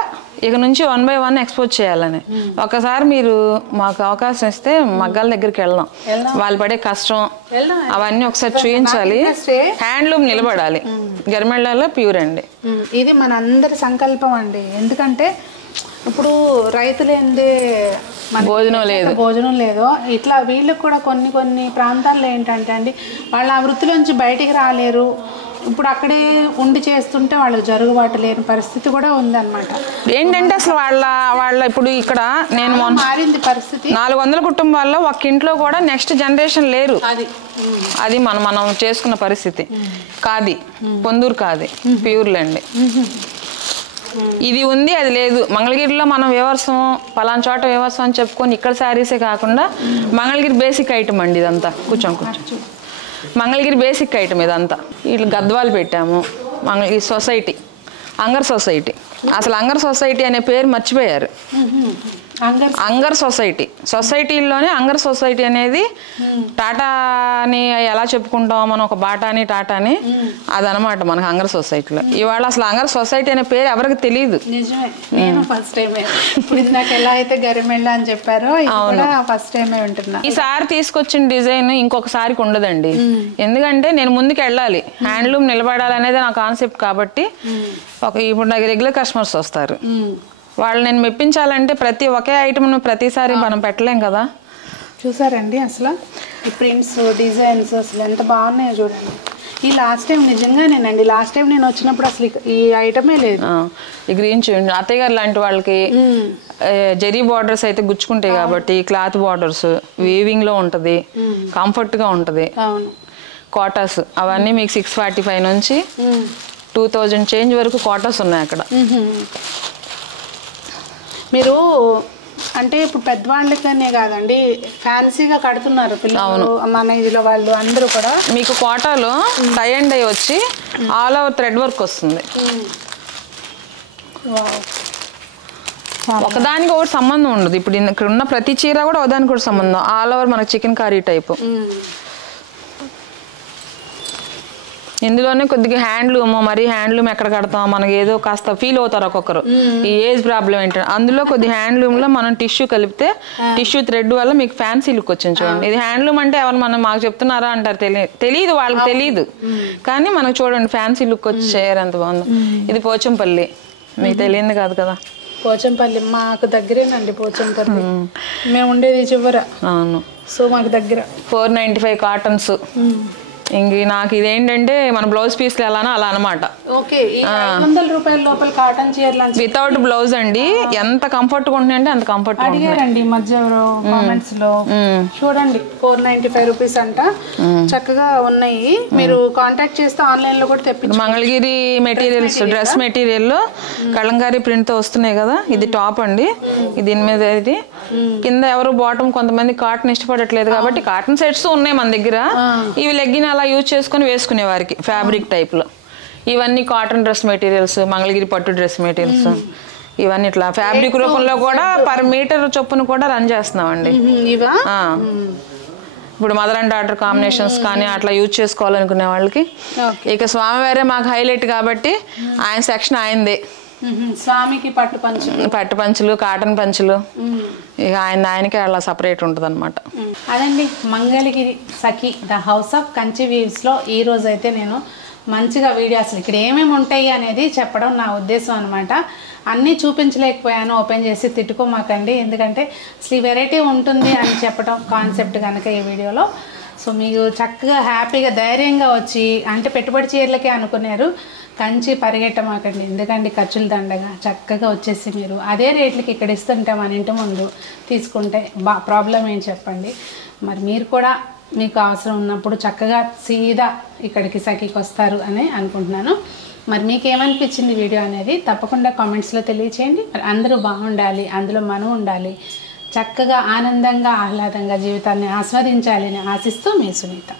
ఇక నుంచి 1 by 1 ఎక్స్పోజ్ చేయాలని. ఒకసారి మీరు మాకు అవకాశం ఇస్తే మగ్గాల దగ్గరికి వెళ్దాం. వాళ్ళు పడే కష్టం అవన్నీ ఒకసారి చూపించాలి. హ్యాండ్లూమ్ నిలబడాలి. గరిమెళ్ళలో ప్యూర్ అండి. ఇది మన అందరి సంకల్పం అండి. ఎందుకంటే ఇప్పుడు రైతులేందే భోజనం లేదు. ఇట్లా వీళ్ళకి కూడా కొన్ని ప్రాంతాల్లో ఏంటంటే అండి, వాళ్ళు ఆ వృత్తిలోంచి బయటికి రాలేరు. ఇప్పుడు అక్కడే ఉండి చేస్తుంటే వాళ్ళకి జరుగుబాటు లేని పరిస్థితి కూడా ఉందన్నమాట. ఏంటంటే అసలు వాళ్ళ ఇప్పుడు ఇక్కడ నేను మారింది పరిస్థితి. 400 కుటుంబాల్లో ఒక ఇంట్లో కూడా నెక్స్ట్ జనరేషన్ లేరు. అది మనం చేసుకున్న పరిస్థితి. కాది పొందూరు కాది ప్యూర్లండి. ఇది ఉంది అది లేదు. మంగళగిరిలో మనం వ్యవసాయం పలానా చోట వ్యవసాయం అని చెప్పుకొని ఇక్కడ శారీసే కాకుండా మంగళగిరి బేసిక్ ఐటమ్ అండి ఇదంతా. కూర్చోం మంగళగిరి బేసిక్ ఐటమ్ ఇదంతా. ఇట్లా గద్వాలు పెట్టాము. Mangalagiri society, అంగర్ society. అసలు అంగర్ సొసైటీ అనే పేరు మర్చిపోయారు. అంగర్ సొసైటీలోనే అంగర్ సొసైటీ అనేది టాటాని ఎలా చెప్పుకుంటాం మనం, ఒక బాటాని టాటాని, అదనమాట మనకు అంగర్ సొసైటీలో. ఇవాళ అసలు అంగర్ సొసైటీ అనే పేరు ఎవరికి తెలియదు. ఈసారి తీసుకొచ్చిన డిజైన్ ఇంకొకసారికి ఉండదండి. ఎందుకంటే నేను ముందుకు వెళ్ళాలి, హ్యాండ్లూమ్ నిలబడాలనేది నా కాన్సెప్ట్ కాబట్టి. ఇప్పుడు నాకు రెగ్యులర్ కస్టమర్స్ వస్తారు, వాళ్ళు నేను మెప్పించాలంటే ప్రతి ఒకే ఐటమ్ ప్రతిసారి మనం పెట్టలేం కదా. చూసారండి అసలు ఈ ప్రింట్స్ డిజైన్స్ అసలు ఎంత బాగున్నాయో చూడండి. ఈ లాస్ట్ టైం నిజంగానేనండి, లాస్ట్ టైం నేను వచ్చినప్పుడు అసలు ఈ ఐటమే లేదు. ఈ గ్రీన్ చూడండి, అత్తయ్య గారు లాంటి వాళ్ళకి జరీ బార్డర్స్ అయితే గుచ్చుకుంటాయి కాబట్టి క్లాత్ బార్డర్స్ వీవింగ్ లో ఉంటది, కంఫర్ట్ గా ఉంటది. కోటాస్ అవన్నీ మీకు 645 నుంచి 2000 చేంజ్ వరకు కోటాస్ ఉన్నాయి అక్కడ. మీరు అంటే ఇప్పుడు పెద్దవాళ్ళకనే కాదండి, ఫ్యాన్సీగా కడుతున్నారు పిల్లలు, మన ఏజ్లో వాళ్ళు అందరూ కూడా. మీకు కోటాలో టై అండ్ డై వచ్చి ఆల్ ఓవర్ థ్రెడ్ వర్క్ వస్తుంది. ఒకదానికి ఒకటి సంబంధం ఉండదు. ఇప్పుడు ఇక్కడ ఉన్న ప్రతి చీర కూడా ఒకదానికి కూడా సంబంధం. ఆల్ ఓవర్ మనకు చికెన్ కర్రీ టైపు. ఇందులోనే కొద్దిగా హ్యాండ్లూమ్, మరీ హ్యాండ్లూమ్ ఎక్కడ కడతాం, మనకి ఏదో కాస్త ఫీల్ అవుతారు ఒక్కొక్కరు, ఈ ఏజ్ ప్రాబ్లం ఏంటంటే. అందులో కొద్ది హ్యాండ్లూమ్ లో మనం టిష్యూ కలిపితే టిష్యూ థ్రెడ్ వల్ల మీకు ఫ్యాన్సీ లుక్ వచ్చింది చూడండి. ఇది హ్యాండ్లూమ్ అంటే ఎవరు మనం మాకు చెప్తున్నారా అంటారు, తెలియదు వాళ్ళకి, తెలియదు. కానీ మనకు చూడండి ఫ్యాన్సీ లుక్ వచ్చి చేయరు ఎంత బాగుందో. ఇది పోచంపల్లి, మీకు తెలియదు కాదు కదా. పోచంపల్లి మాకు దగ్గరేనండి. పోచంపల్లి మేము ఉండేది చివర. అవును. సో మాకు దగ్గర. 495 కాటన్స్. ఇంక నాకు ఇదేంటంటే మన బ్లౌజ్ పీస్లు ఎలానో అలా అనమాట. రూపాయల లోపల కాటన్ చీరలు వితౌట్ బ్లౌజ్ అండి. ఎంత కంఫర్ట్ గా ఉంటున్నాయంటే అంత కంఫర్ట్ అడిగారండి మధ్య కామెంట్స్ లో. చూడండి 495 రూపీస్ అంట, చక్కగా ఉన్నాయి. మీరు కాంటాక్ట్ చేస్తే ఆన్లైన్ లో కూడా తెప్పించు. మంగళగిరి మెటీరియల్స్, డ్రెస్ మెటీరియల్ లో కలంకారీ ప్రింట్ తో వస్తున్నాయి కదా. ఇది టాప్ అండి, దీని మీద ఇది కింద ఎవరు బాటమ్. కొంతమంది కాటన్ ఇష్టపడట్లేదు కాబట్టి కాటన్ సెట్స్ ఉన్నాయి మన దగ్గర. ఇవి లెగ్గిన్ అలా యూజ్ చేసుకుని వేసుకునే వారికి ఫ్యాబ్రిక్ టైప్ లో. ఇవన్నీ కాటన్ డ్రెస్ మెటీరియల్స్, మంగళగిరి పట్టు డ్రెస్ మెటీరియల్స్. ఇవన్నీ ఇట్లా ఫ్యాబ్రిక్ రూపంలో కూడా పర్ మీటర్ చొప్పున కూడా రన్ చేస్తున్నామండి. ఇప్పుడు మదర్ అండ్ డాటర్ కాంబినేషన్స్ కానీ అట్లా యూజ్ చేసుకోవాలనుకునే వాళ్ళకి. ఇక స్వామివారే మాకు హైలైట్ కాబట్టి ఆయన సెక్షన్ ఆయనదే. స్వామికి పట్టు పంచులు, కాటన్ పంచులు, ఇక ఆయనకి అలా సపరేట్ ఉంటుంది అనమాట. అదండి Mangalagiri Sakhi the house of Kanchi weaves లో ఈ రోజు అయితే నేను మంచిగా వీడియో అసలు ఇక్కడ ఏమేమి ఉంటాయి అనేది చెప్పడం నా ఉద్దేశం అనమాట. అన్నీ చూపించలేకపోయాను, ఓపెన్ చేసి తిట్టుకోమాకండి. ఎందుకంటే అసలు ఈ వెరైటీ ఉంటుంది అని చెప్పడం కాన్సెప్ట్ కనుక ఈ వీడియోలో. సో మీరు చక్కగా హ్యాపీగా ధైర్యంగా వచ్చి, అంటే పెట్టుబడి చీరలకే అనుకున్నారు, కంచి పరిగెట్టమాకండి. ఎందుకంటే ఖర్చులు దండగా చక్కగా వచ్చేసి మీరు అదే రేట్లకి ఇక్కడ ఇస్తుంటే మన ఇంటి ముందు తీసుకుంటే ప్రాబ్లం ఏం చెప్పండి. మరి మీరు కూడా మీకు అవసరం ఉన్నప్పుడు చక్కగా సీదా ఇక్కడికి సఖీకి వస్తారు అని అనుకుంటున్నాను. మరి మీకు ఏమనిపించింది వీడియో అనేది తప్పకుండా కామెంట్స్లో తెలియచేయండి. మరి అందరూ బాగుండాలి, అందులో మనం ఉండాలి, చక్కగా ఆనందంగా ఆహ్లాదంగా జీవితాన్ని ఆస్వాదించాలని ఆశిస్తూ మీ సునీత.